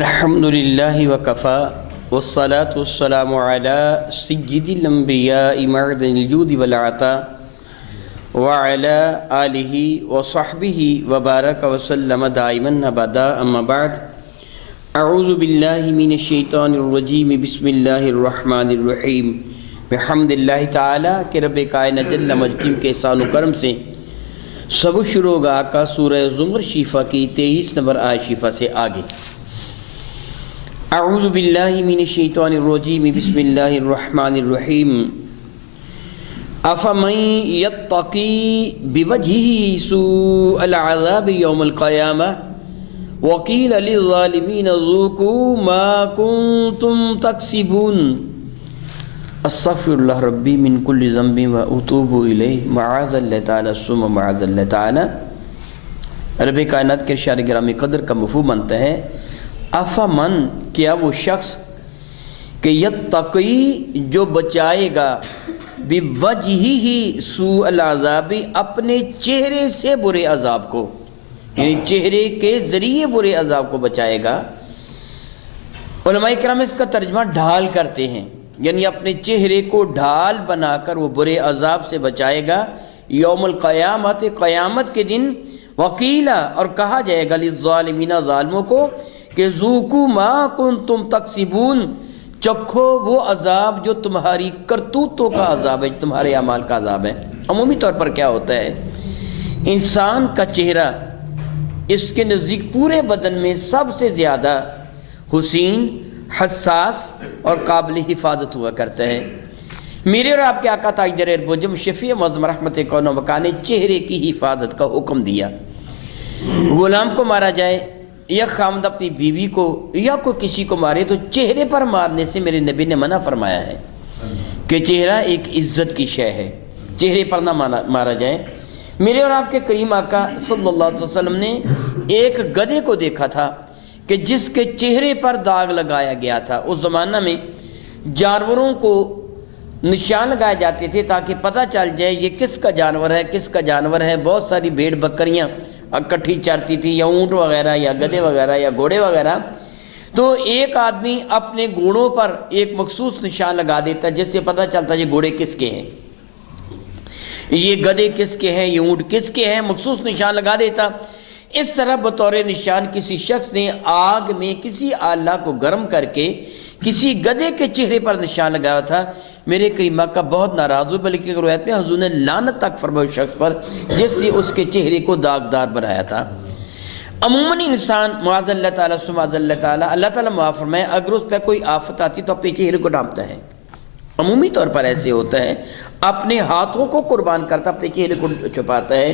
الحمدللہ وکفا والصلاة والسلام علی سید الانبیاء معدن الجود والعطاء وعلی آلہ وصحبہ وبارک وسلم دائما ابدا اما بعد اعوذ باللہ من الشیطان الرجیم بسم اللہ الرحمن الرحیم بحمد اللہ تعالی کہ رب کائنات جل مجدیم کے احسان و کرم سے سب شروع ہوگا آقا سورہ زمر شیفہ کی 23 نمبر آیت شیفہ سے آگے۔ اعوذ باللہ من الشیطان الرجیم بسم اللہ الرحمن الرحیم افمن یتقی بوجہہ سوء العذاب یوم القیامہ وقیل للظالمین ذوقوا ما کنتم تکسبون استغفر اللہ ربی من کل ذنب و اتوب الیہ معاذ اللہ تعالی ثم معاذ اللہ تعالی۔ رب کائنات کے ارشاد گرامی قدر کا مفہوم بنتا ہے افمن کیا وہ شخص کہ یتقی جو بچائے گا بوجہہ سوء العذاب اپنے چہرے سے برے عذاب کو، یعنی چہرے کے ذریعے برے عذاب کو بچائے گا۔ علماء کرام اس کا ترجمہ ڈھال کرتے ہیں، یعنی اپنے چہرے کو ڈھال بنا کر وہ برے عذاب سے بچائے گا یوم القیامت، قیامت کے دن۔ وقیلا اور کہا جائے گا للظالمین ظالموں کو کہ ذوقوا ما کنتم تکسبون، چکھو وہ عذاب جو تمہاری کرتوتوں کا عذاب ہے، تمہارے اعمال کا عذاب ہے۔ عمومی طور پر کیا ہوتا ہے، انسان کا چہرہ اس کے نزدیک پورے بدن میں سب سے زیادہ حسین، حساس اور قابل حفاظت ہوا کرتا ہے۔ میرے اور آپ کے آقا تاجدار اربوجم شفیع معظم رحمت کون و مکان نے چہرے کی حفاظت کا حکم دیا۔ غلام کو مارا جائے یا خامد اپنی بیوی کو یا کوئی کسی کو مارے تو چہرے پر مارنے سے میرے نبی نے منع فرمایا ہے کہ چہرہ ایک عزت کی شے ہے، چہرے پر نہ مارا جائے۔ میرے اور آپ کے کریم آقا صلی اللہ علیہ وسلم نے ایک گدھے کو دیکھا تھا کہ جس کے چہرے پر داغ لگایا گیا تھا۔ اس زمانہ میں جانوروں کو نشان لگائے جاتے تھے تاکہ پتہ چل جائے یہ کس کا جانور ہے، کس کا جانور ہے۔ بہت ساری بھیڑ بکریاں اکٹھی چرتی تھی، یا اونٹ وغیرہ یا گدھے وغیرہ یا گھوڑے وغیرہ، تو ایک آدمی اپنے گھوڑوں پر ایک مخصوص نشان لگا دیتا جس سے پتہ چلتا یہ گھوڑے کس کے ہیں، یہ گدھے کس کے ہیں، یہ اونٹ کس کے ہیں، مخصوص نشان لگا دیتا۔ اس طرح بطور نشان کسی شخص نے آگ میں کسی آلہ کو گرم کر کے کسی گدھے کے چہرے پر نشان لگایا تھا۔ میرے کریم آقا بہت ناراض ہوئے، بلکہ ایک روایت میں حضور نے لعنت تک فرمائی شخص پر جس سے اس کے چہرے کو داغدار بنایا تھا۔ عموماً انسان معاذ اللہ تعالیٰ سماذ اللہ تعالیٰ، اللہ تعالیٰ معاف فرمائے، اگر اس پہ کوئی آفت آتی تو اپنے چہرے کو ڈھانپتا ہے۔ عمومی طور پر ایسے ہوتا ہے، اپنے ہاتھوں کو قربان کرتا اپنے چہرے کو چھپاتا ہے۔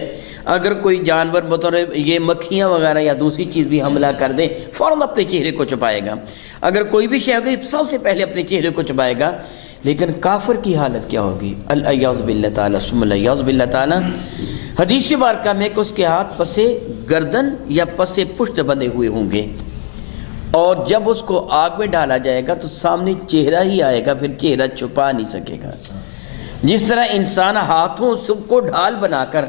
اگر کوئی جانور بطور یہ مکھیاں وغیرہ یا دوسری چیز بھی حملہ کر دے فوراً اپنے چہرے کو چھپائے گا۔ اگر کوئی بھی شے ہوگی سب سے پہلے اپنے چہرے کو چھپائے گا۔ لیکن کافر کی حالت کیا ہوگی؟ الیاذ باللہ تعالیٰ ثم الیاذ باللہ تعالیٰ۔ حدیث مبارکہ میں کہ اس کے ہاتھ پسے گردن یا پسے پشت بندھے ہوئے ہوں گے، اور جب اس کو آگ میں ڈالا جائے گا تو سامنے چہرہ ہی آئے گا، پھر چہرہ چھپا نہیں سکے گا۔ جس طرح انسان ہاتھوں سب کو ڈھال بنا کر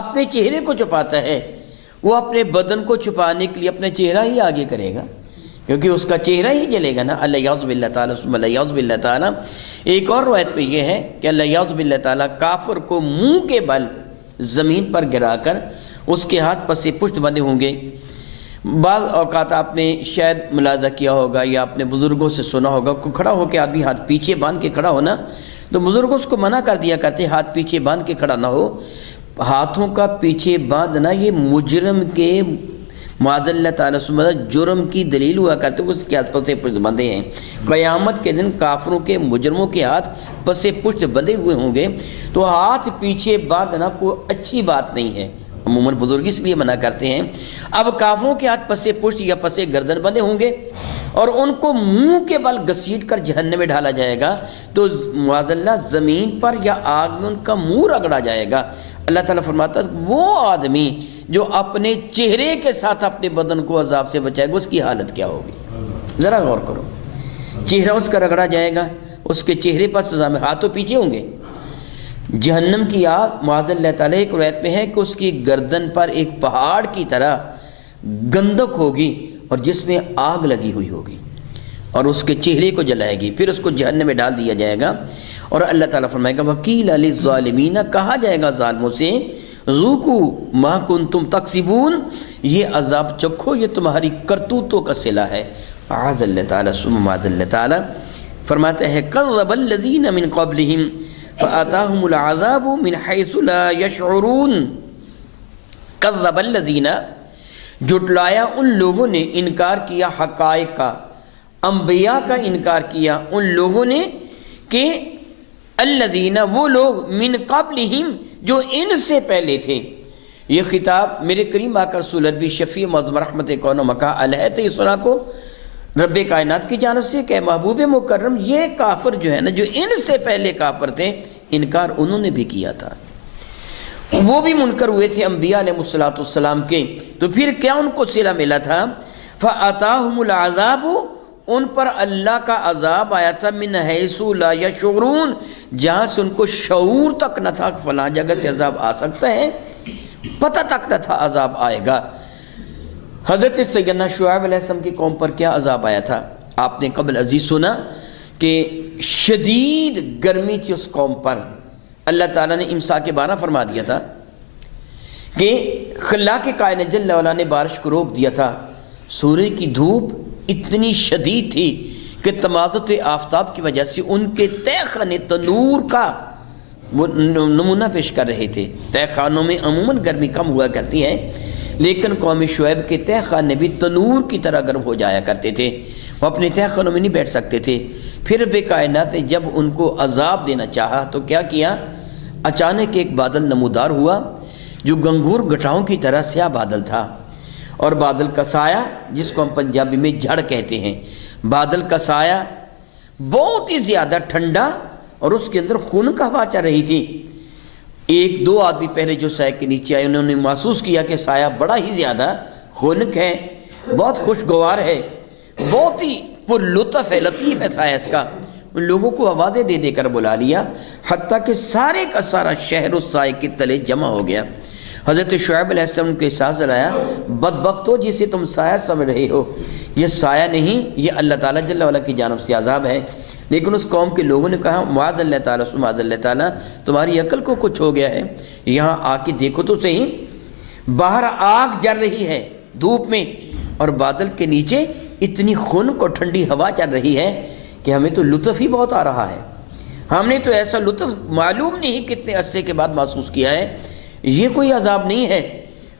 اپنے چہرے کو چھپاتا ہے، وہ اپنے بدن کو چھپانے کے لیے اپنا چہرہ ہی آگے کرے گا، کیونکہ اس کا چہرہ ہی جلے گا نا۔ الیاذ باللہ تعالیٰ ثم الیاذ باللہ تعالیٰ۔ ایک اور روایت میں یہ ہے کہ الیاذ باللہ تعالیٰ کافر کو منہ کے بل زمین پر گرا کر اس کے ہاتھ پسے پشت بندھے ہوں گے۔ بعض اوقات آپ نے شاید ملاحظہ کیا ہوگا یا اپنے بزرگوں سے سنا ہوگا کہ کھڑا ہو کے آدمی ہاتھ پیچھے باندھ کے کھڑا ہونا، تو بزرگ اس کو منع کر دیا کرتے ہاتھ پیچھے باندھ کے کھڑا نہ ہو۔ ہاتھوں کا پیچھے باندھنا یہ مجرم کے معاذ اللہ تعالیٰ سے جرم کی دلیل ہوا کرتے ہیں، اس کے ہاتھ پسے پشت بندھے ہیں۔ قیامت کے دن کافروں کے مجرموں کے ہاتھ پسے پشت بندھے ہوئے ہوں گے، تو ہاتھ پیچھے باندھنا کوئی اچھی بات نہیں ہے، عموماً بزرگ اس لیے منع کرتے ہیں۔ اب کافروں کے ہاتھ پسے پشت یا پسے گردن بندھے ہوں گے اور ان کو منہ کے بل گھسیٹ کر جہنم میں ڈالا جائے گا، تو معاذ اللہ زمین پر یا آگ میں ان کا منہ رگڑا جائے گا۔ اللہ تعالیٰ فرماتا ہے وہ آدمی جو اپنے چہرے کے ساتھ اپنے بدن کو عذاب سے بچائے گا اس کی حالت کیا ہوگی؟ ذرا غور کرو، چہرہ اس کا رگڑا جائے گا، اس کے چہرے پر سزا میں ہاتھ تو پیچھے ہوں گے۔ جہنم کی آگ معاذ اللہ تعالیٰ ایک روایت میں ہے کہ اس کی گردن پر ایک پہاڑ کی طرح گندک ہوگی، اور جس میں آگ لگی ہوئی ہوگی اور اس کے چہرے کو جلائے گی، پھر اس کو جہنم میں ڈال دیا جائے گا۔ اور اللہ تعالیٰ فرمائے گا وَقِيلَ لِلظَّالِمِينَ، کہا جائے گا ظالموں سے ذُوقُوا مَا كُنْتُمْ تَكْسِبُونَ، یہ عذاب چکھو، یہ تمہاری کرتوتوں کا صلہ ہے۔ معاذ اللہ تعالیٰ ثم معاذ اللہ تعالیٰ فرماتا ہے كَذَّبَ الَّذِينَ مِن قَبْلِهِمْ فَأَتَاهُمُ الْعَذَابُ مِنْ حَيْثُ لَا يَشْعُرُونَ۔ كَذَّبَ الَّذِينَ، جھٹلایا ان لوگوں نے، انکار کیا حقائق کا، انبیاء کا انکار کیا ان لوگوں نے، کہ الذین، وہ لوگ، من قبلہم، جو ان سے پہلے تھے۔ یہ خطاب میرے کریم آقا رسول اللہ شفیع معظم رحمت کون و مکا علیہ تیسرا کو رب کائنات کی جانب سے کہ محبوب مکرم، یہ کافر جو ہے نا، جو ان سے پہلے کافر تھے، انکار انہوں نے بھی کیا تھا، وہ بھی منکر ہوئے تھے انبیاء علیہ السلام کے، تو پھر کیا ان کو صلہ ملا تھا؟ فَأَتَاهُمُ الْعَذَابُ، ان پر اللہ کا عذاب آیا تھا، من حیث لا یشعرون، جہاں سے ان کو شعور تک نہ تھا، فلاں جگہ سے عذاب آ سکتا ہے، پتہ تک نہ تھا عذاب آئے گا۔ حضرت سیدنا شعیب علیہ السلام کی قوم پر کیا عذاب آیا تھا؟ آپ نے قبل عزیز سنا کہ شدید گرمی تھی اس قوم پر، اللہ تعالیٰ نے امساک بارہ فرما دیا تھا کہ خلاق کائنات جل وعلا نے بارش کو روک دیا تھا، سورج کی دھوپ اتنی شدید تھی کہ تمادت آفتاب کی وجہ سے ان کے تہ خانے تنور کا وہ نمونہ پیش کر رہے تھے۔ تہ خانوں میں عموماً گرمی کم ہوا کرتی ہے، لیکن قوم شعیب کے تہ خانے بھی تنور کی طرح گرم ہو جایا کرتے تھے، وہ اپنے تہ خانوں میں نہیں بیٹھ سکتے تھے۔ پھر بے کائنات نے جب ان کو عذاب دینا چاہا تو کیا کیا؟ اچانک ایک بادل نمودار ہوا جو گنگور گٹھاؤں کی طرح سیاہ بادل تھا، اور بادل کا سایہ، جس کو ہم پنجابی میں جھڑ کہتے ہیں، بادل کا سایہ بہت ہی زیادہ ٹھنڈا، اور اس کے اندر خنک ہوا چل رہی تھی۔ ایک دو آدمی پہلے جو سایہ کے نیچے آئے، انہوں نے محسوس کیا کہ سایہ بڑا ہی زیادہ خنک ہے، بہت خوشگوار ہے، بہت ہی پر لطف ہے، لطیف ہے سایہ اس کا۔ ان لوگوں کو آوازیں دے دے کر بلا لیا، حتیٰ کہ سارے کا سارا شہر اس سائے کے تلے جمع ہو گیا۔ حضرت شعیب علیہ السلام کو احساس دلایا، بدبختو جسے تم سایہ سمجھ رہے ہو، یہ سایہ نہیں، یہ اللہ تعالیٰ جل وعلا کی جانب سے عذاب ہے۔ لیکن اس قوم کے لوگوں نے کہا معاذ اللہ تعالیٰ معاذ اللہ تعالیٰ، تمہاری عقل کو کچھ ہو گیا ہے، یہاں آ کے دیکھو تو صحیح، باہر آگ جل رہی ہے دھوپ میں، اور بادل کے نیچے اتنی خنک اور ٹھنڈی ہوا چل رہی ہے کہ ہمیں تو لطف ہی بہت آ رہا ہے، ہم نے تو ایسا لطف معلوم نہیں کتنے عرصے کے بعد محسوس کیا ہے، یہ کوئی عذاب نہیں ہے۔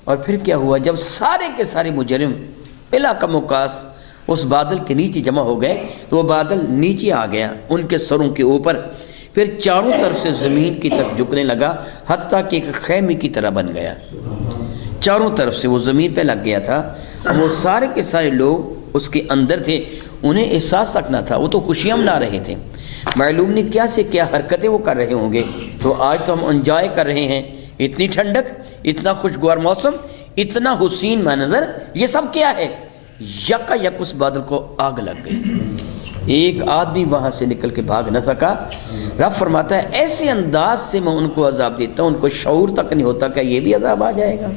اور پھر کیا ہوا؟ جب سارے کے سارے مجرم بلا کم وقاص اس بادل کے نیچے جمع ہو گئے تو وہ بادل نیچے آ گیا ان کے سروں کے اوپر، پھر چاروں طرف سے زمین کی طرف جھکنے لگا، حتیٰ کہ ایک خیمے کی طرح بن گیا، چاروں طرف سے وہ زمین پہ لگ گیا تھا۔ وہ سارے کے سارے لوگ اس کے اندر تھے، انہیں احساس تک نہ تھا، وہ تو خوشیاں منا رہے تھے، معلوم نہیں کیا سے کیا حرکتیں وہ کر رہے ہوں گے۔ تو آج تو ہم انجوائے کر رہے ہیں، اتنی ٹھنڈک، اتنا خوشگوار موسم، اتنا حسین منظر، یہ سب کیا ہے؟ یکا یک اس بادل کو آگ لگ گئی، ایک آدمی وہاں سے نکل کے بھاگ نہ سکا۔ رب فرماتا ہے ایسے انداز سے میں ان کو عذاب دیتا ہوں، ان کو شعور تک نہیں ہوتا کہ یہ بھی عذاب آ جائے گا۔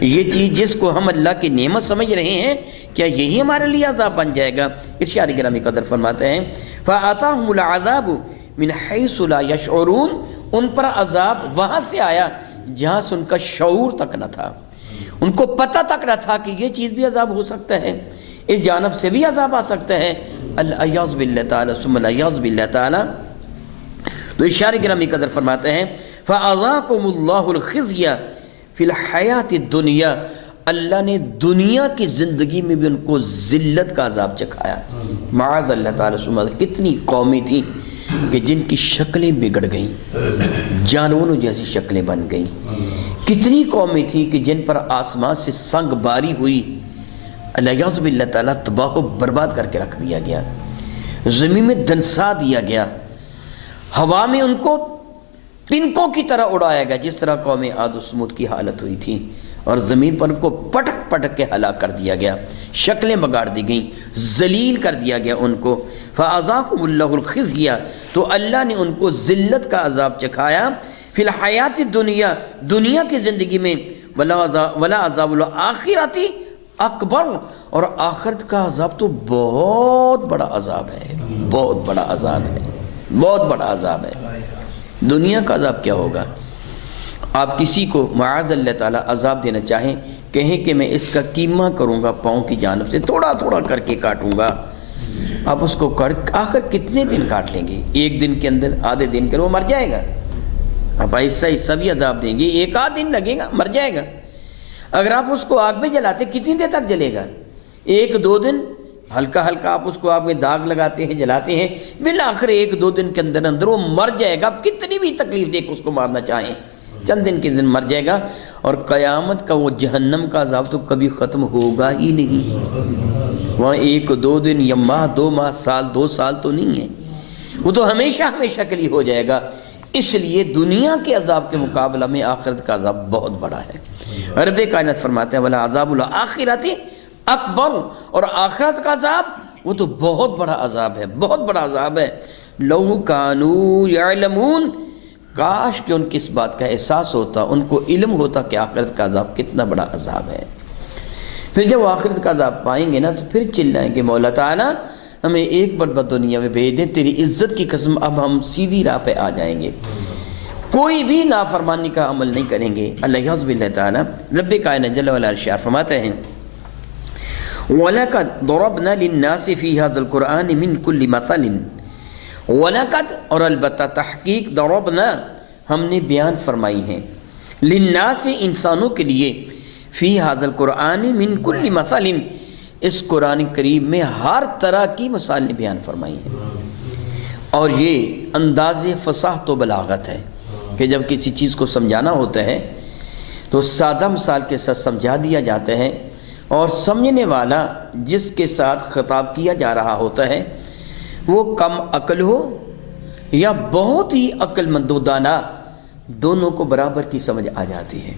یہ چیز جس کو ہم اللہ کی نعمت سمجھ رہے ہیں، کیا یہی ہمارے لیے عذاب بن جائے گا؟ ارشاد گرامی قدر فرماتے ہیں فَآتَاهُمُ الْعَذَابُ مِنْ حَيْثُ لَا يَشْعُرُونَ، ان پر عذاب وہاں سے آیا جہاں سے ان کا شعور تک نہ تھا، ان کو پتہ تک نہ تھا کہ یہ چیز بھی عذاب ہو سکتا ہے، اس جانب سے بھی عذاب آ سکتا ہے، الیاذ باللہ تعالی ثم الیاذ باللہ تعالی۔ تو ارشاد گرامی قدر فرماتے ہیں فَأَذَاقَهُمُ اللَّهُ الْخِزْيَ فِي الْحَيَاةِ الدُّنْيَا، اللہ نے دنیا کی زندگی میں بھی ان کو ذلت کا عذاب چکھایا۔ معاذ اللہ تعالی ثم، کتنی قومیں تھیں کہ جن کی شکلیں بگڑ گئیں، جانوروں جیسی شکلیں بن گئیں، کتنی قومیں تھیں کہ جن پر آسمان سے سنگ باری ہوئی، الیاذ باللہ تعالیٰ تباہ و برباد کر کے رکھ دیا گیا، زمین میں دنسا دیا گیا، ہوا میں ان کو تنکوں کی طرح اڑایا گیا، جس طرح قوم عاد و ثمود کی حالت ہوئی تھی، اور زمین پر ان کو پٹک پٹک کے ہلاک کر دیا گیا، شکلیں بگاڑ دی گئیں، ذلیل کر دیا گیا ان کو۔ فَأَذَاقَهُمُ اللَّهُ الْخِزْيَ، تو اللہ نے ان کو ذلت کا عذاب چکھایا، فی الحیات الدنیا، دنیا کی زندگی میں، ولا عذاب الآخرۃ، اکبر، اور آخرت کا عذاب تو بہت بڑا عذاب ہے، بہت بڑا عذاب ہے، بہت بڑا عذاب ہے۔ دنیا کا عذاب کیا ہوگا؟ آپ کسی کو معاذ اللہ تعالیٰ عذاب دینا چاہیں، کہیں کہ میں اس کا کیما کروں گا پاؤں کی جانب سے، تھوڑا تھوڑا کر کے کاٹوں گا، آپ اس کو آخر کتنے دن کاٹ لیں گے؟ ایک دن کے اندر، آدھے دن کے اندر وہ مر جائے گا۔ آپ حصہ حصہ بھی عذاب دیں گے، ایک آدھ دن لگے گا، مر جائے گا۔ اگر آپ اس کو آگ میں جلاتے کتنی دیر تک جلے گا؟ ایک دو دن، ہلکا ہلکا آپ اس کو آگ میں داغ لگاتے ہیں، جلاتے ہیں، بالآخر ایک دو دن کے اندر اندر وہ مر جائے گا۔ آپ کتنی بھی تکلیف دے کے اس کو مارنا چاہیں، چند دن کے دن مر جائے گا۔ اور قیامت کا وہ جہنم کا عذاب تو کبھی ختم ہوگا ہی نہیں۔ وہاں ایک دو دن یا ماہ، دو ماہ، سال، 2 سال تو نہیں ہے، وہ تو ہمیشہ ہمیشہ کے لیے ہو جائے گا۔ اس لیے دنیا کے عذاب کے مقابلہ میں آخرت کا عذاب بہت بڑا ہے۔ رب کائنات فرماتے ہیں وَلَا عَذَابُ الْآخِرَةِ اکبر، اور آخرت کا عذاب وہ تو بہت بڑا عذاب ہے، بہت بڑا عذاب ہے۔ لَوْ كَانُوا يَعْلَمُونَ، کاش کہ ان کی اس بات کا احساس ہوتا، ان کو علم ہوتا کہ آخرت کا عذاب کتنا بڑا عذاب ہے۔ پھر جب وہ آخرت کا عذاب پائیں گے نا تو پھر چلائیں گے مولا تعالیٰ ہمیں ایک مرتبہ دنیا میں بھیج دے، تیری عزت کی قسم اب ہم سیدھی راہ پہ آ جائیں گے، کوئی بھی نافرمانی کا عمل نہیں کریں گے۔ اللہ عزب اللہ تعالیٰ رب کائنات جل وعلا ارشاد فرماتے ہیں وَلَقَدْ ضَرَبْنَا لِلنَّاسِ فِي هَذَا الْقُرْآنِ مِنْ كُلِّ مَثَلٍ، وَلَقَدْ اور البتہ تحقیق، ضَرَبْنَا ہم نے بیان فرمائی ہیں، لِلنَّاسِ انسانوں کے لیے، فی هَذَا الْقُرْآنِ مِنْ كُلِّ مَثَلٍ اس قرآن کریم میں ہر طرح کی مثالیں بیان فرمائی ہیں۔ اور یہ انداز فصاحت و بلاغت ہے کہ جب کسی چیز کو سمجھانا ہوتا ہے تو سادہ مثال کے ساتھ سمجھا دیا جاتا ہے، اور سمجھنے والا جس کے ساتھ خطاب کیا جا رہا ہوتا ہے وہ کم عقل ہو یا بہت ہی عقل مند و دانا، دونوں کو برابر کی سمجھ آ جاتی ہے۔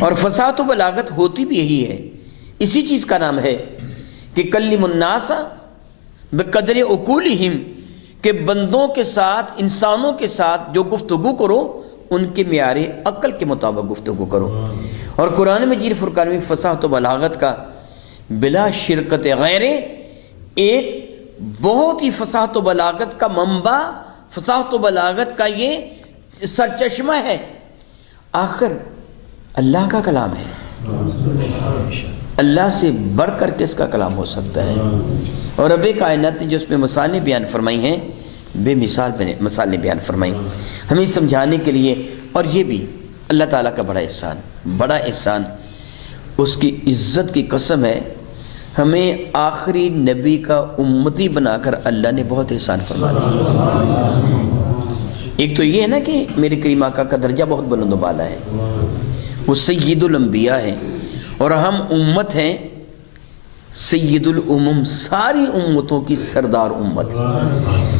اور فصاحت و بلاغت ہوتی بھی یہی ہے، اسی چیز کا نام ہے کہ کلم الناس بقدر عقولہم، کہ بندوں کے ساتھ، انسانوں کے ساتھ جو گفتگو کرو ان کے معیار عقل کے مطابق گفتگو کرو۔ اور قرآن مجید فرقان میں فصاحت و بلاغت کا بلا شرکت غیر ایک بہت ہی فصاحت و بلاغت کا منبع، فصاحت و بلاغت کا یہ سرچشمہ ہے، آخر اللہ کا کلام ہے، اللہ سے بڑھ کر کس کا کلام ہو سکتا ہے؟ اور رب کائنات جو اس میں مثالیں بیان فرمائی ہیں، بے مثال مثالیں بیان فرمائی ہمیں سمجھانے کے لیے۔ اور یہ بھی اللہ تعالیٰ کا بڑا احسان، بڑا احسان، اس کی عزت کی قسم ہے، ہمیں آخری نبی کا امتی بنا کر اللہ نے بہت احسان فرما دیا۔ ایک تو یہ ہے نا کہ میرے کریم آقا کا درجہ بہت بلند و بالا ہے، وہ سید الانبیاء ہیں، اور ہم امت ہیں سید الامم، ساری امتوں کی سردار امت۔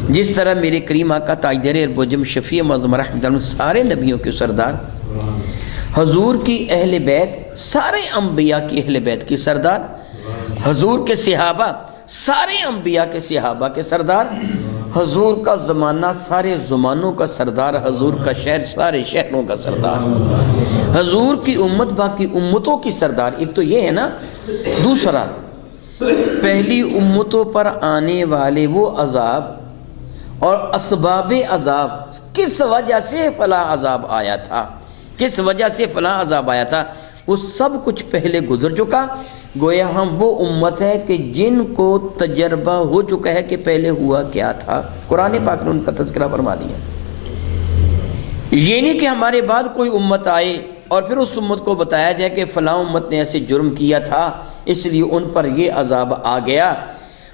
جس طرح میرے کریم آقا تاجدار اربعجم شفیع معظم رحمۃ اللہ سارے نبیوں کے سردار، حضور کی اہل بیت سارے انبیاء کی اہل بیت کی سردار، حضور کے صحابہ سارے انبیاء کے صحابہ کے سردار، حضور کا زمانہ سارے زمانوں کا سردار، حضور کا شہر سارے شہروں کا سردار، حضور کی امت باقی امتوں کی سردار۔ ایک تو یہ ہے نا، دوسرا پہلی امتوں پر آنے والے وہ عذاب اور اسباب عذاب، کس وجہ سے فلاں عذاب آیا تھا، کس وجہ سے فلاں عذاب آیا تھا، وہ سب کچھ پہلے گزر چکا۔ گویا ہم وہ امت ہے کہ جن کو تجربہ ہو چکا ہے کہ پہلے ہوا کیا تھا، قرآن پاک نے ان کا تذکرہ فرما دیا۔ یہ نہیں کہ ہمارے بعد کوئی امت آئے اور پھر اس امت کو بتایا جائے کہ فلاں امت نے ایسے جرم کیا تھا اس لیے ان پر یہ عذاب آ گیا۔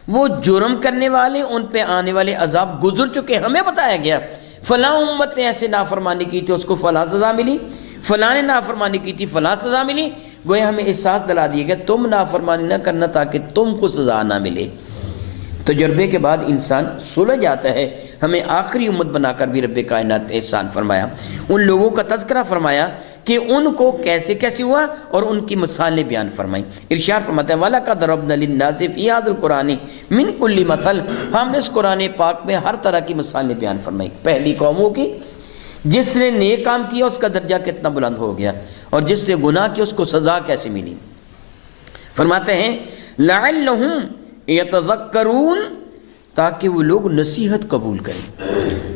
وہ جرم کرنے والے، ان پہ آنے والے عذاب گزر چکے، ہمیں بتایا گیا فلاں امت نے ایسے نافرمانی کی تھی اس کو فلاں سزا ملی، فلاں نے نافرمانی کی تھی فلاں سزا ملی۔ گویا ہمیں احساس دلا دیا گیا تم نافرمانی نہ کرنا تاکہ تم کو سزا نہ ملے۔ تجربے کے بعد انسان سلجھ جاتا ہے۔ ہمیں آخری امت بنا کر بھی رب کائنات نے احسان فرمایا، ان لوگوں کا تذکرہ فرمایا کہ ان کو کیسے کیسے ہوا اور ان کی مثالیں بیان فرمائیں۔ ارشاد فرماتا ہے وَلَقَدْ ضَرَبْنَا لِلنَّاسِ فِي هَذَا الْقُرْآنِ مِنْ كُلِّ مَثَلٍ، ہم نے اس قرآن پاک میں ہر طرح کی مثالیں بیان فرمائی۔ پہلی قوموں کی، جس نے نیک کام کیا اس کا درجہ کتنا بلند ہو گیا، اور جس نے گناہ کیا اس کو سزا کیسے ملی۔ فرماتے ہیں لعلہم یتذکرون، تاکہ وہ لوگ نصیحت قبول کریں۔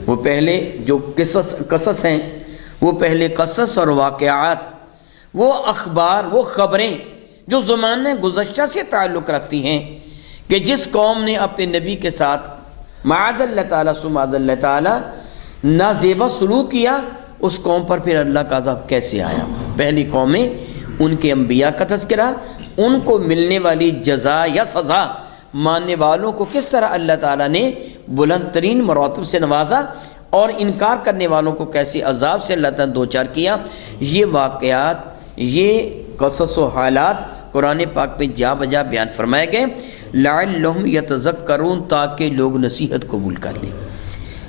وہ پہلے جو قصص ہیں، وہ پہلے قصص اور واقعات، وہ اخبار، وہ خبریں جو زمانے گزشتہ سے تعلق رکھتی ہیں کہ جس قوم نے اپنے نبی کے ساتھ معاذ اللہ تعالیٰ معاذ اللہ تعالیٰ نازیبا سلوک کیا، اس قوم پر پھر اللہ کا عذاب کیسے آیا۔ پہلی قومیں، ان کے انبیاء کا تذکرہ، ان کو ملنے والی جزا یا سزا، ماننے والوں کو کس طرح اللہ تعالیٰ نے بلند ترین مراتب سے نوازا، اور انکار کرنے والوں کو کیسے عذاب سے اللہ تعالیٰ نے دوچار کیا۔ یہ واقعات، یہ قصص و حالات قرآن پاک میں جا بجا بیان فرمائے گئے، لعلہم یتذکرون، تاکہ لوگ نصیحت قبول کر لیں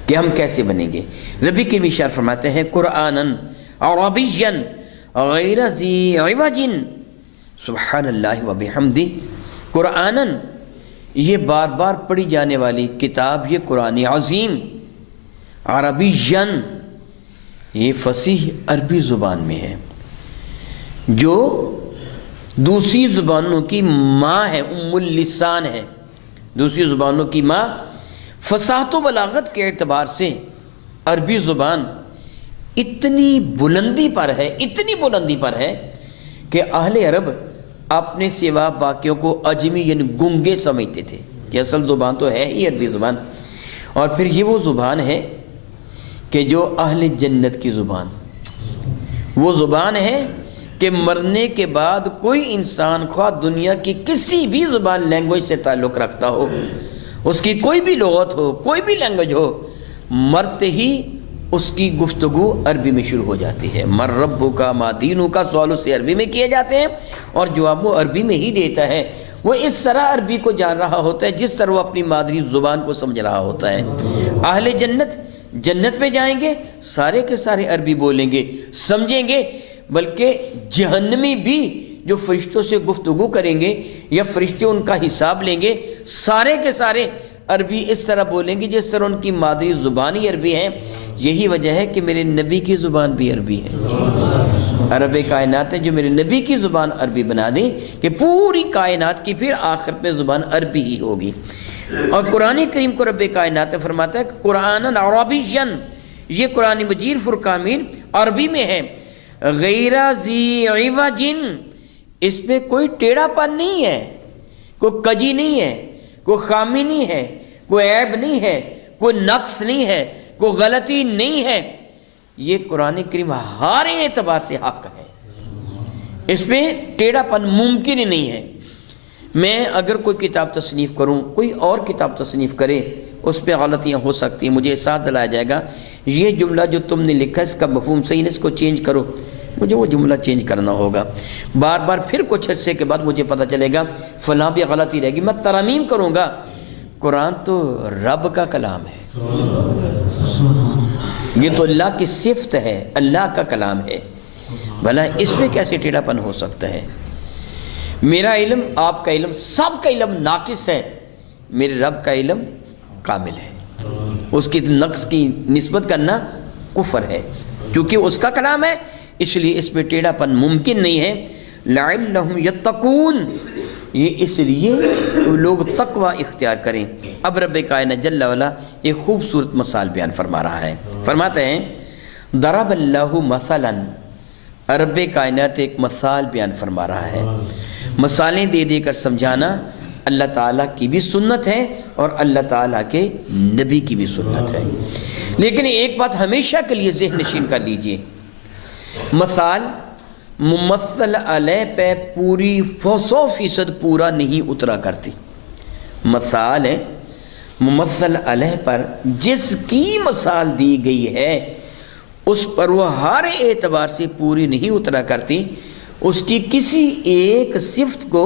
کہ ہم کیسے بنیں گے۔ ربی کی اشارہ فرماتے ہیں قرآناً عربیاً غیر ذی عوج، سبحان اللہ و بحمدہ۔ قرآناً، یہ بار بار پڑھی جانے والی کتاب، یہ قرآن عظیم، عربیاً، یہ فصیح عربی زبان میں ہے، جو دوسری زبانوں کی ماں ہے، ام اللسان ہے، دوسری زبانوں کی ماں۔ فصاحت و بلاغت کے اعتبار سے عربی زبان اتنی بلندی پر ہے، اتنی بلندی پر ہے کہ اہل عرب اپنے سوا باقیوں کو عجمی یعنی گنگے سمجھتے تھے کہ اصل زبان تو ہے ہی عربی زبان۔ اور پھر یہ وہ زبان ہے کہ جو اہل جنت کی زبان، وہ زبان ہے کہ مرنے کے بعد کوئی انسان خواہ دنیا کی کسی بھی زبان لینگویج سے تعلق رکھتا ہو، اس کی کوئی بھی لغت ہو، کوئی بھی لینگویج ہو، مرتے ہی اس کی گفتگو عربی میں شروع ہو جاتی ہے۔ مر ربو کا ما دینو کا سوال اس سے عربی میں کیے جاتے ہیں، اور جواب وہ عربی میں ہی دیتا ہے۔ وہ اس طرح عربی کو جان رہا ہوتا ہے جس طرح وہ اپنی مادری زبان کو سمجھ رہا ہوتا ہے۔ اہل جنت جنت میں جائیں گے، سارے کے سارے عربی بولیں گے، سمجھیں گے، بلکہ جہنمی بھی جو فرشتوں سے گفتگو کریں گے یا فرشتے ان کا حساب لیں گے، سارے کے سارے عربی اس طرح بولیں گے جس طرح ان کی مادری زبان ہی عربی ہے۔ یہی وجہ ہے کہ میرے نبی کی زبان بھی عربی ہے۔ عرب کائنات ہے جو میرے نبی کی زبان عربی بنا دی کہ پوری کائنات کی پھر آخر میں زبان عربی ہی ہوگی۔ اور قرآن کریم کو رب کائنات فرماتا ہے کہ قرآن عربیًا، یہ قرآن مجید فرقان عربی میں ہے، غیر ذی عوج، اس میں کوئی ٹیڑھا پن نہیں ہے، کوئی کجی نہیں ہے، کوئی خامی نہیں ہے، کوئی عیب نہیں ہے، کوئی نقص نہیں ہے، کوئی غلطی نہیں ہے۔ یہ قرآن کریم ہر اعتبار سے حق ہے، اس میں ٹیڑھا پن ممکن ہی نہیں ہے۔ میں اگر کوئی کتاب تصنیف کروں، کوئی اور کتاب تصنیف کرے، اس پہ غلطیاں ہو سکتی ہیں، مجھے احساس دلایا جائے گا یہ جملہ جو تم نے لکھا ہے اس کا مفہوم صحیح نہیں، اس کو چینج کرو، مجھے وہ جملہ چینج کرنا ہوگا۔ بار بار پھر کچھ عرصے کے بعد مجھے پتہ چلے گا فلاں بھی غلطی رہے گی، میں ترمیم کروں گا۔ قرآن تو رب کا کلام ہے، یہ تو اللہ کی صفت ہے، اللہ کا کلام ہے، بھلا اس میں کیسے ٹیڑھا پن ہو سکتا ہے؟ میرا علم، آپ کا علم، سب کا علم ناقص ہے، میرے رب کا علم کامل ہے، اس کی نقص کی نسبت کرنا کفر ہے، کیونکہ اس کا کلام ہے، اس لیے اس میں ٹیڑھا پن ممکن نہیں ہے۔ لعلہم یتقون، یہ اس لیے لوگ تقوی اختیار کریں۔ اب رب کائنات جل وعلا ایک خوبصورت مثال بیان فرما رہا ہے، فرماتے ہیں ضرب اللہ مثلا، رب کائنات ایک مثال بیان فرما رہا ہے۔ مثالیں دے دے کر سمجھانا اللہ تعالیٰ کی بھی سنت ہے اور اللہ تعالیٰ کے نبی کی بھی سنت ہے، لیکن ایک بات ہمیشہ کے لیے ذہن نشین کر لیجئے، مثال ممثل علیہ پہ پوری 100% پورا نہیں اترا کرتی۔ مثال ہے ممثل علیہ پر جس کی مثال دی گئی ہے اس پر وہ ہر اعتبار سے پوری نہیں اترا کرتی۔ اس کی کسی ایک صفت کو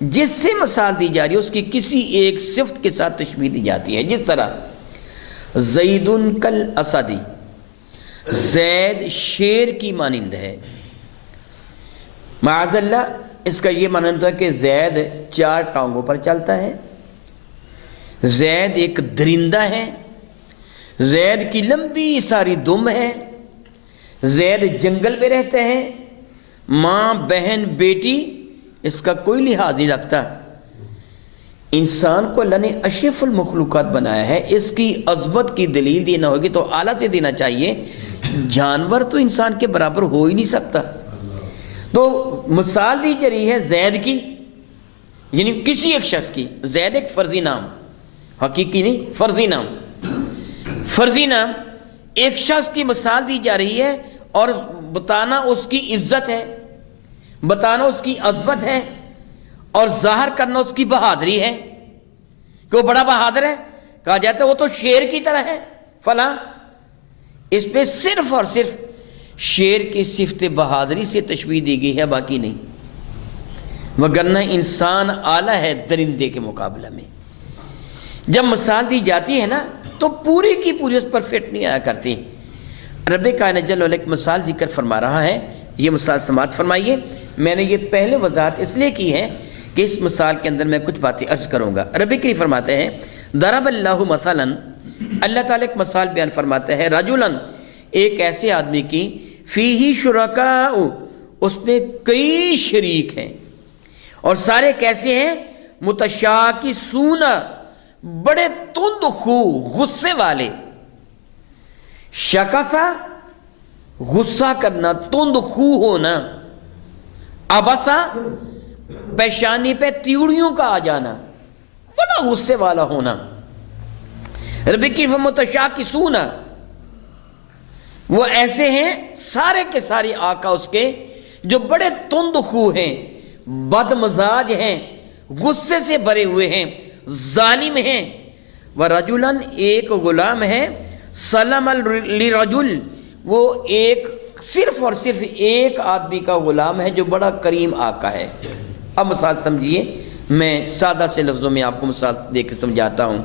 جس سے مثال دی جا رہی ہے اس کی کسی ایک صفت کے ساتھ تشبیہ دی جاتی ہے، جس طرح زید کل اسدی، زید شیر کی مانند ہے۔ معاذ اللہ اس کا یہ مانند ہے کہ زید 4 ٹانگوں پر چلتا ہے، زید ایک درندہ ہے، زید کی لمبی ساری دم ہے، زید جنگل میں رہتے ہیں، ماں بہن بیٹی اس کا کوئی لحاظ نہیں رکھتا. انسان کو اللہ نے اشرف المخلوقات بنایا ہے، اس کی عظمت کی دلیل دینا ہوگی تو اعلیٰ سے دینا چاہیے. جانور تو انسان کے برابر ہو ہی نہیں سکتا. تو مثال دی جا رہی ہے زید کی، یعنی کسی ایک شخص کی. زید ایک فرضی نام، حقیقی نہیں، فرضی نام. فرضی نام ایک شخص کی مثال دی جا رہی ہے اور بتانا اس کی عزت ہے، بتانا اس کی عظمت ہے، اور ظاہر کرنا اس کی بہادری ہے کہ وہ بڑا بہادر ہے. کہا جاتا ہے وہ تو شیر کی طرح ہے فلاں. اس پہ صرف اور صرف شیر کی صفت بہادری سے تشبیہ دی گئی ہے، باقی نہیں. وگرنہ انسان اعلیٰ ہے درندے کے مقابلہ میں. جب مثال دی جاتی ہے نا تو پوری کی پوری اس پر فٹ نہیں آیا کرتی. رب کائنات جل وعلا ایک مثال ذکر فرما رہا ہے، یہ مثال سماعت فرمائیے. میں نے یہ پہلے وضاحت اس لیے کی ہے کہ اس مثال کے اندر میں کچھ باتیں عرض کروں گا. رب کریم فرماتے ہیں ضرب اللہ مثلا، اللہ تعالیٰ ایک مثال بیان فرماتا ہے، رجلاً ایک ایسے آدمی کی، فیہ شرکاء اس میں کئی شریک ہیں، اور سارے کیسے ہیں؟ متشاکسون بڑے تند خو غصے والے. شکسا غصہ کرنا، تند خو ہونا، ابسا پیشانی پہ تیوڑیوں کا آ جانا، بڑا غصے والا ہونا. رب کی متشاکسون وہ ایسے ہیں سارے کے سارے آقا اس کے جو بڑے تند خو ہیں، بد مزاج ہیں، غصے سے بھرے ہوئے ہیں، ظالم ہیں. ورجلاً ایک غلام ہے، سلم لرجل وہ ایک صرف اور صرف ایک آدمی کا غلام ہے جو بڑا کریم آقا ہے. اب مثال سمجھیے، میں سادہ سے لفظوں میں آپ کو مثال دے کے سمجھاتا ہوں.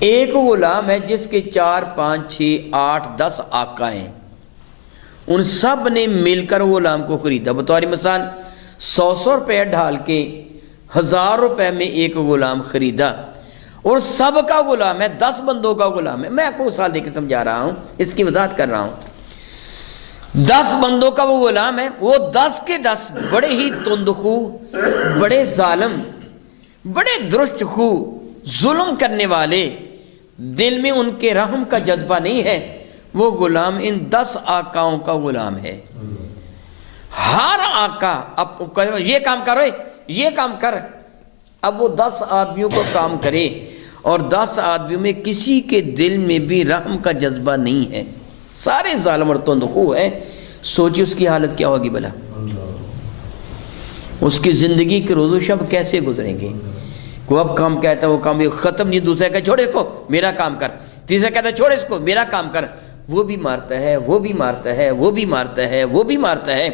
ایک غلام ہے جس کے 4 5 6 8 10 آقا ہیں، ان سب نے مل کر غلام کو خریدا. بطور مثال 100 روپے ڈھال کے 1000 روپے میں ایک غلام خریدا، اور سب کا غلام ہے، 10 بندوں کا غلام ہے. میں آپ کو مثال دے کے سمجھا رہا ہوں، اس کی وضاحت کر رہا ہوں. 10 بندوں کا وہ غلام ہے، وہ 10 کے 10 بڑے ہی تندخو، بڑے ظالم، بڑے درست خو، ظلم کرنے والے، دل میں ان کے رحم کا جذبہ نہیں ہے. وہ غلام ان 10 آقاؤں کا غلام ہے. ہر آقا اب یہ کام کرو، یہ کام کر. اب وہ 10 آدمیوں کو کام کرے، اور 10 آدمیوں میں کسی کے دل میں بھی رحم کا جذبہ نہیں ہے، سارے ظالم اور تندخو ہیں. سوچی اس کی حالت کیا ہوگی بھلا؟ اس کی زندگی کے روز و شب کیسے گزریں گے؟ کو اب کام کہتا ہے وہ کام ختم نہیں، دوسرا کہتا چھوڑ اس کو میرا کام کر، تیسرا کہتا ہے چھوڑ اس کو میرا کام کر. وہ بھی مارتا ہے، وہ بھی مارتا ہے، وہ بھی مارتا ہے، وہ بھی مارتا ہے.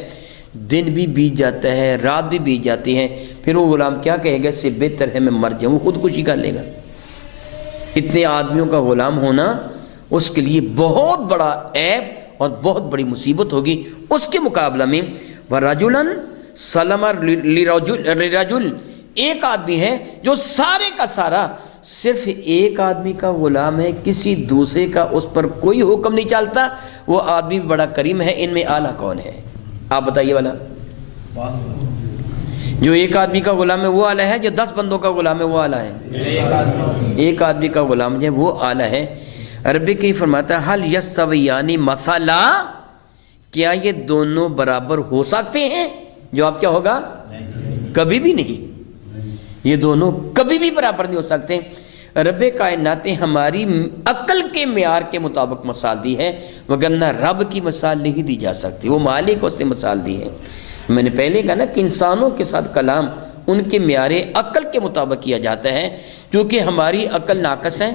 دن بھی بیت جاتا ہے، رات بھی بیت جاتی ہیں. پھر وہ غلام کیا کہے گا؟ اس سے بہتر ہے میں مر جاؤں. وہ خودکشی کر لے گا. اتنے آدمیوں کا غلام ہونا اس کے لیے بہت بڑا عیب اور بہت بڑی مصیبت ہوگی. اس کے مقابلہ میں وَرَجُلًا سَلَمَ لِرَجُلٍ ایک آدمی ہے جو سارے کا سارا صرف ایک آدمی کا غلام ہے، کسی دوسرے کا اس پر کوئی حکم نہیں چلتا. وہ آدمی بڑا کریم ہے. ان میں اعلیٰ کون ہے؟ آپ بتائیے والا. جو ایک آدمی کا غلام ہے وہ اعلیٰ ہے، جو 10 بندوں کا غلام ہے وہ اعلیٰ ہے. ایک آدمی کا غلام جو ہے وہ اعلیٰ ہے. رب کی فرماتا ہے حل یستویان مثلا، کیا یہ دونوں برابر ہو سکتے ہیں؟ جواب کیا ہوگا؟ کبھی بھی نہیں. یہ دونوں کبھی بھی برابر نہیں ہو سکتے. رب کائنات نے ہماری عقل کے معیار کے مطابق مثال دی ہے، وگرنہ رب کی مثال نہیں دی جا سکتی. وہ مالک اس نے مثال دی ہے. میں نے پہلے کہا نا کہ انسانوں کے ساتھ کلام ان کے معیار عقل کے مطابق کیا جاتا ہے، کیونکہ ہماری عقل ناقص ہے،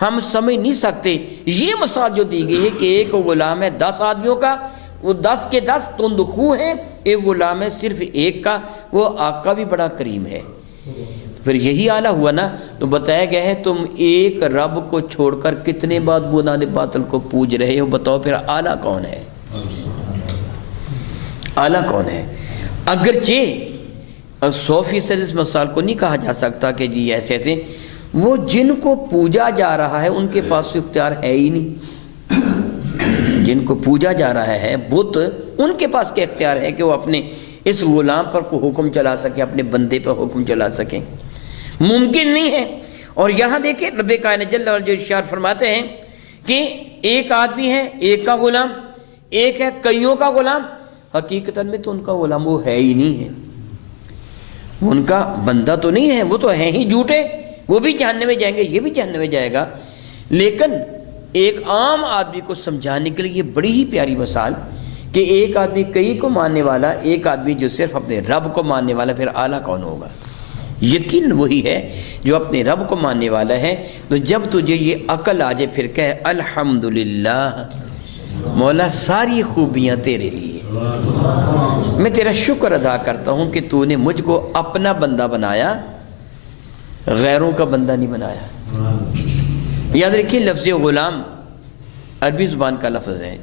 ہم سمجھ نہیں سکتے. یہ مثال جو دی گئی ہے کہ ایک غلام ہے 10 آدمیوں کا، وہ 10 کے 10 تندخو ہیں، ایک غلام ہے صرف ایک کا، وہ آقا بھی بڑا کریم ہے. پھر یہی اعلیٰ ہوا نا. تو بتایا گیا ہے تم ایک رب کو چھوڑ کر کتنے بعد بنیاد باطل کو پوج رہے ہو. بتاؤ پھر اعلیٰ کون ہے؟ اعلیٰ کون ہے؟ اگرچہ 100% اس مثال کو نہیں کہا جا سکتا کہ جی ایسے ایسے، وہ جن کو پوجا جا رہا ہے ان کے پاس اختیار ہے ہی نہیں. جن کو پوجا جا رہا ہے بت، ان کے پاس کیا اختیار ہے کہ وہ اپنے اس غلام پر کوئی حکم چلا سکے، اپنے بندے پر حکم چلا سکیں، ممکن نہیں ہے۔ اور یہاں دیکھیں رب کائنات جل وعلا جو ارشاد فرماتے ہیں کہ ایک آدمی ہے، ایک کا غلام، ایک ہے کئیوں کا غلام، حقیقتاً میں تو ان کا غلام وہ ہے ہی نہیں ہے، ان کا بندہ تو نہیں ہے، وہ تو ہیں ہی جھوٹے، وہ بھی جہنم میں جائیں گے، یہ بھی جہنم میں جائے گا۔ لیکن ایک عام آدمی کو سمجھانے کے لیے یہ بڑی ہی پیاری مثال کہ ایک آدمی کئی کو ماننے والا، ایک آدمی جو صرف اپنے رب کو ماننے والا، پھر اعلیٰ کون ہوگا؟ یقین وہی ہے جو اپنے رب کو ماننے والا ہے۔ تو جب تجھے یہ عقل آ جائے پھر کہے الحمدللہ مولا ساری خوبیاں تیرے لیے، میں تیرا شکر ادا کرتا ہوں کہ تو نے مجھ کو اپنا بندہ بنایا، غیروں کا بندہ نہیں بنایا۔ یاد رکھیے لفظ غلام عربی زبان کا لفظ ہے،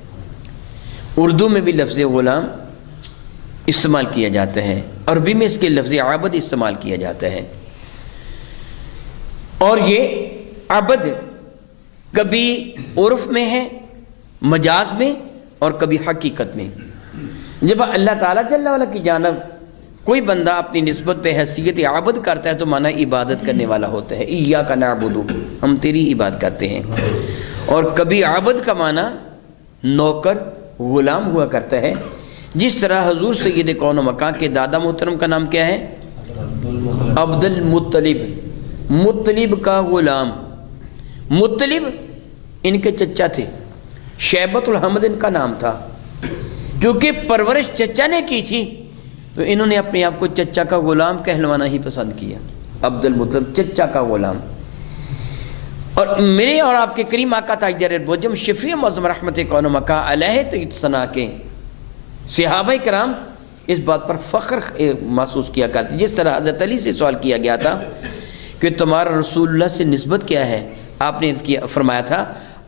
اردو میں بھی لفظ غلام استعمال کیا جاتا ہے، عربی میں اس کے لفظ عبد استعمال کیا جاتا ہے۔ اور یہ عبد کبھی عرف میں ہے، مجاز میں، اور کبھی حقیقت میں۔ جب اللہ تعالیٰ جل وعلا کی جانب کوئی بندہ اپنی نسبت پہ حیثیت عبد کرتا ہے تو معنی عبادت کرنے والا ہوتا ہے، ایاک نعبد، ہم تیری عبادت کرتے ہیں۔ اور کبھی عبد کا معنی نوکر، غلام ہوا کرتا ہے، جس طرح حضور سید کون و مکان کے دادا محترم کا نام کیا ہے؟ عبد المطلب، مطلب کا غلام۔ مطلب ان کے چچا تھے، شیبۃ الحمد ان کا نام تھا، کیونکہ پرورش چچا نے کی تھی تو انہوں نے اپنے آپ کو چچا کا غلام کہلوانا ہی پسند کیا، عبد المطلب چچا کا غلام۔ اور میرے اور آپ کے کریم آقا تاجدار بوجم شفیع معظم رحمت کون و مکان علیہ تو ثنا کے صحابہ کرام اس بات پر فخر محسوس کیا کرتے، جس طرح حضرت علی سے سوال کیا گیا تھا کہ تمہارا رسول اللہ سے نسبت کیا ہے، آپ نے فرمایا تھا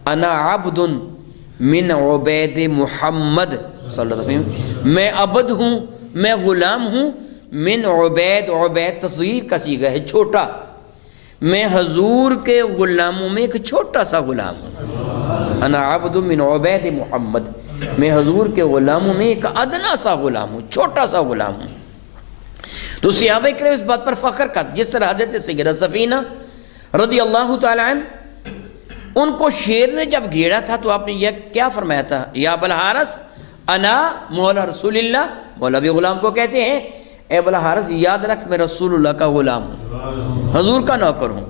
انا عبد من عبید محمد صلی اللہ علیہ وسلم، میں عبد ہوں، میں غلام ہوں، من عبید، عبید تصغیر کا صیغہ ہے، چھوٹا، میں حضور کے غلاموں میں ایک چھوٹا سا غلام ہوں۔ انا عبد من عبید محمد، میں حضور کے غلاموں میں ایک ادنا سا غلام ہوں، چھوٹا سا غلام ہوں۔ تو صحابہ کرام اس بات پر فخر کرتے، جس طرح حضرت سیدہ صفینہ رضی اللہ تعالی عنہ، ان کو شیر نے جب گھیرا تھا تو آپ نے یہ کیا فرمایا تھا؟ یا ابوالحارث انا مولا رسول اللہ، مولا بھی غلام کو کہتے ہیں، اے ابوالحارث یاد رکھ میں رسول اللہ کا غلام ہوں، حضور کا نوکر ہوں۔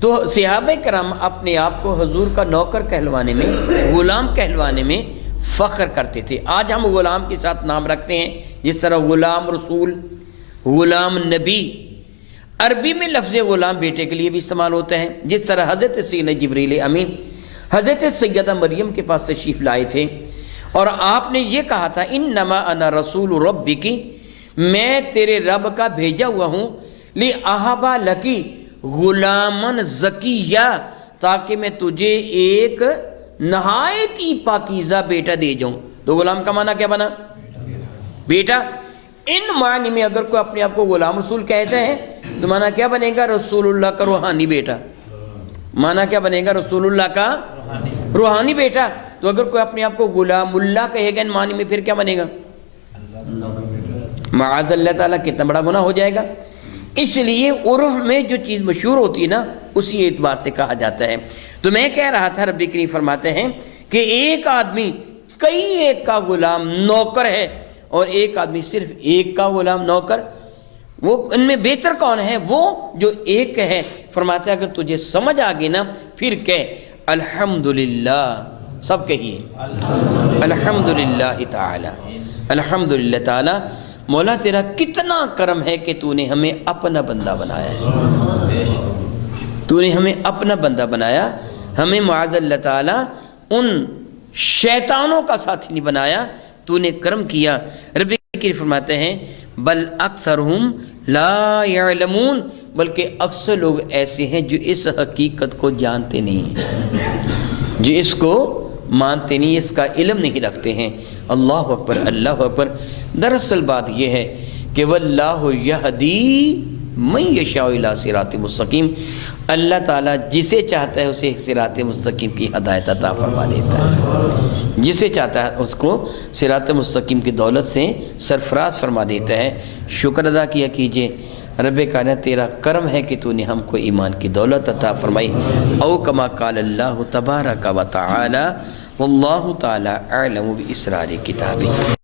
تو صحابہ کرام اپنے آپ کو حضور کا نوکر کہلوانے میں، غلام کہلوانے میں فخر کرتے تھے۔ آج ہم غلام کے ساتھ نام رکھتے ہیں، جس طرح غلام رسول، غلام نبی۔ عربی میں لفظ غلام بیٹے کے لیے بھی استعمال ہوتا ہے، جس طرح حضرت سیدنا جبریل امین حضرت سیدہ مریم کے پاس تشریف لائے تھے اور آپ نے یہ کہا تھا انما انا رسول ربک، میں تیرے رب کا بھیجا ہوا ہوں، لأہبا لکی غلامن زکیہ، تاکہ میں تجھے ایک نہایت ہی پاکیزہ بیٹا دے جاؤں۔ تو غلام کا معنی کیا بنا؟ بیٹا۔ ان معنی میں اگر کوئی اپنے آپ کو غلام رسول کہتا ہے تو معنی کیا بنے گا؟ رسول اللہ کا روحانی بیٹا۔ معنی کیا بنے گا؟ رسول اللہ کا روحانی بیٹا۔ تو اگر کوئی اپنے آپ کو غلام اللہ کہے گا ان معنی میں، پھر کیا بنے گا؟ معاذ اللہ تعالیٰ، کتنا بڑا گناہ ہو جائے گا۔ اس لیے عرف میں جو چیز مشہور ہوتی ہے نا، اسی اعتبار سے کہا جاتا ہے۔ تو میں کہہ رہا تھا رب کریم فرماتے ہیں کہ ایک آدمی کئی ایک کا غلام نوکر ہے، اور ایک آدمی صرف ایک کا غلام نوکر، وہ ان میں بہتر کون ہے؟ وہ جو ایک ہے۔ فرماتے ہیں اگر تجھے سمجھ آ گئی نا، پھر کہہ الحمدللہ، سب کہیے الحمدللہ تعالی، الحمدللہ تعالی، مولا تیرا کتنا کرم ہے کہ تو نے ہمیں اپنا بندہ بنایا ہے، تو نے ہمیں اپنا بندہ بنایا، ہمیں معاذ اللہ تعالی ان شیطانوں کا ساتھی نہیں بنایا، تو نے کرم کیا۔ رب کریم فرماتے ہیں بل اکثرہم لا یعلمون، بلکہ اکثر لوگ ایسے ہیں جو اس حقیقت کو جانتے نہیں ہیں، جو اس کو مانتے نہیں، اس کا علم نہیں رکھتے ہیں۔ اللہ اکبر، اللہ اکبر۔ دراصل بات یہ ہے کہ واللہ یہدی من یشاء الی صراط مستقیم، اللہ تعالیٰ جسے چاہتا ہے اسے صراط مستقیم کی ہدایت عطا فرما دیتا ہے، جسے چاہتا ہے اس کو صراط مستقیم کی دولت سے سرفراز فرما دیتا ہے۔ شکر ادا کیا کیجئے، رب کائنات تیرا کرم ہے کہ تو نے ہم کو ایمان کی دولت عطا فرمائی۔ او کما قال اللہ تبارک و تعالی، واللہ تعالی اعلم باسرار کتابہ۔